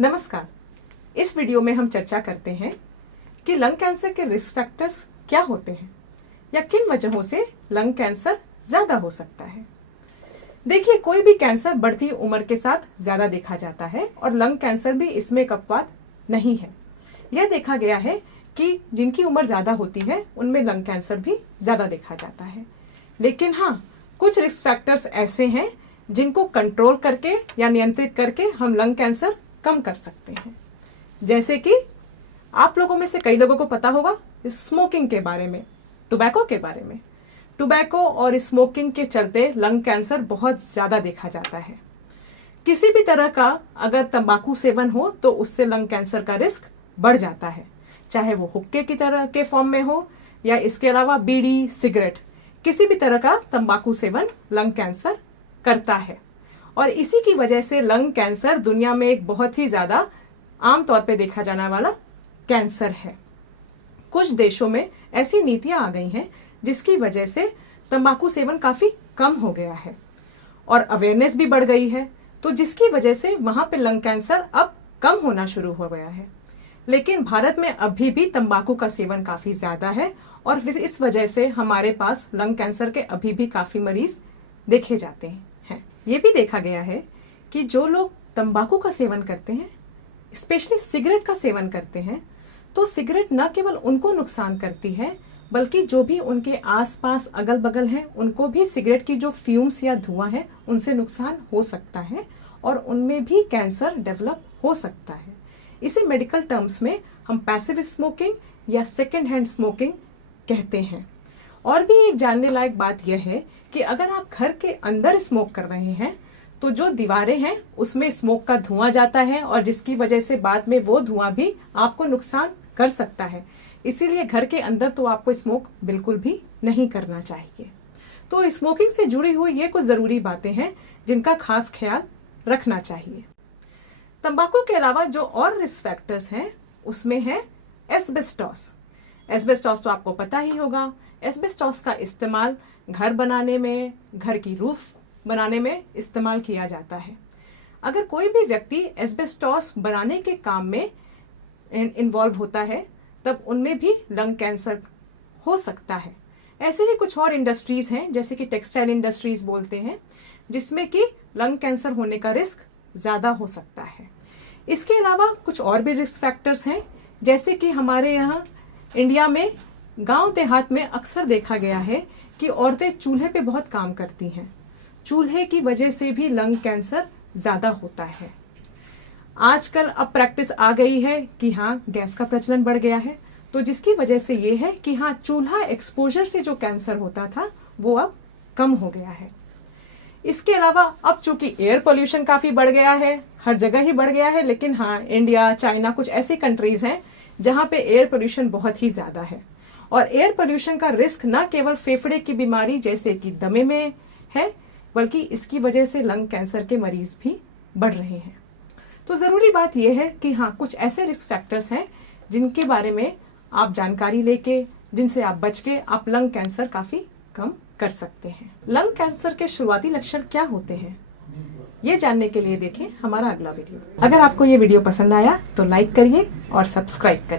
नमस्कार। इस वीडियो में हम चर्चा करते हैं कि लंग कैंसर के रिस्क फैक्टर्स क्या होते हैं या किन वजहों से लंग कैंसर ज्यादा हो सकता है। देखिए, कोई भी कैंसर बढ़ती उम्र के साथ ज्यादा देखा जाता है और लंग कैंसर भी इसमें एक अपवाद नहीं है। यह देखा गया है कि जिनकी उम्र ज्यादा होती है उनमें लंग कैंसर भी ज्यादा देखा जाता है। लेकिन हाँ, कुछ रिस्क फैक्टर्स ऐसे हैं जिनको कंट्रोल करके या नियंत्रित करके हम लंग कैंसर कम कर सकते हैं। जैसे कि आप लोगों में से कई लोगों को पता होगा स्मोकिंग के बारे में, टोबैको के बारे में। टोबैको और स्मोकिंग के चलते लंग कैंसर बहुत ज्यादा देखा जाता है। किसी भी तरह का अगर तंबाकू सेवन हो तो उससे लंग कैंसर का रिस्क बढ़ जाता है, चाहे वो हुक्के की तरह के फॉर्म में हो या इसके अलावा बीड़ी, सिगरेट, किसी भी तरह का तंबाकू सेवन लंग कैंसर करता है। और इसी की वजह से लंग कैंसर दुनिया में एक बहुत ही ज्यादा आम तौर पे देखा जाने वाला कैंसर है। कुछ देशों में ऐसी नीतियां आ गई हैं जिसकी वजह से तंबाकू सेवन काफी कम हो गया है और अवेयरनेस भी बढ़ गई है, तो जिसकी वजह से वहां पे लंग कैंसर अब कम होना शुरू हो गया है। लेकिन भारत में अभी भी तंबाकू का सेवन काफी ज्यादा है और इस वजह से हमारे पास लंग कैंसर के अभी भी काफी मरीज देखे जाते हैं। ये भी देखा गया है कि जो लोग तंबाकू का सेवन करते हैं, स्पेशली सिगरेट का सेवन करते हैं, तो सिगरेट न केवल उनको नुकसान करती है बल्कि जो भी उनके आसपास अगल बगल हैं उनको भी सिगरेट की जो फ्यूम्स या धुआं है उनसे नुकसान हो सकता है और उनमें भी कैंसर डेवलप हो सकता है। इसे मेडिकल टर्म्स में हम पैसिव स्मोकिंग या सेकेंड हैंड स्मोकिंग कहते हैं। और भी एक जानने लायक बात यह है कि अगर आप घर के अंदर स्मोक कर रहे हैं तो जो दीवारें हैं उसमें स्मोक का धुआं जाता है और जिसकी वजह से बाद में वो धुआं भी आपको नुकसान कर सकता है। इसीलिए घर के अंदर तो आपको स्मोक बिल्कुल भी नहीं करना चाहिए। तो स्मोकिंग से जुड़ी हुई ये कुछ जरूरी बातें हैं जिनका खास ख्याल रखना चाहिए। तंबाकू के अलावा जो और रिस्क फैक्टर्स हैं उसमें है एस्बेस्टॉस। एस्बेस्टॉस तो आपको पता ही होगा। एस्बेस्टॉस का इस्तेमाल घर बनाने में, घर की रूफ बनाने में इस्तेमाल किया जाता है। अगर कोई भी व्यक्ति एस्बेस्टॉस बनाने के काम में इन्वॉल्व होता है तब उनमें भी लंग कैंसर हो सकता है। ऐसे ही कुछ और इंडस्ट्रीज हैं जैसे कि टेक्सटाइल इंडस्ट्रीज बोलते हैं, जिसमें कि लंग कैंसर होने का रिस्क ज्यादा हो सकता है। इसके अलावा कुछ और भी रिस्क फैक्टर्स हैं, जैसे कि हमारे यहाँ इंडिया में गांव देहात में अक्सर देखा गया है कि औरतें चूल्हे पे बहुत काम करती हैं। चूल्हे की वजह से भी लंग कैंसर ज्यादा होता है। आजकल अब प्रैक्टिस आ गई है कि हाँ, गैस का प्रचलन बढ़ गया है, तो जिसकी वजह से ये है कि हाँ, चूल्हा एक्सपोजर से जो कैंसर होता था वो अब कम हो गया है। इसके अलावा अब चूंकि एयर पोल्यूशन काफी बढ़ गया है, हर जगह ही बढ़ गया है, लेकिन हाँ, इंडिया, चाइना, कुछ ऐसी कंट्रीज हैं जहां पे एयर पोल्यूशन बहुत ही ज्यादा है। और एयर पोल्यूशन का रिस्क न केवल फेफड़े की बीमारी जैसे कि दमे में है, बल्कि इसकी वजह से लंग कैंसर के मरीज भी बढ़ रहे हैं। तो जरूरी बात यह है कि हाँ, कुछ ऐसे रिस्क फैक्टर्स हैं जिनके बारे में आप जानकारी लेके, जिनसे आप बच के आप लंग कैंसर काफी कम कर सकते हैं। लंग कैंसर के शुरुआती लक्षण क्या होते हैं, ये जानने के लिए देखें हमारा अगला वीडियो। अगर आपको ये वीडियो पसंद आया तो लाइक करिए और सब्सक्राइब करिए।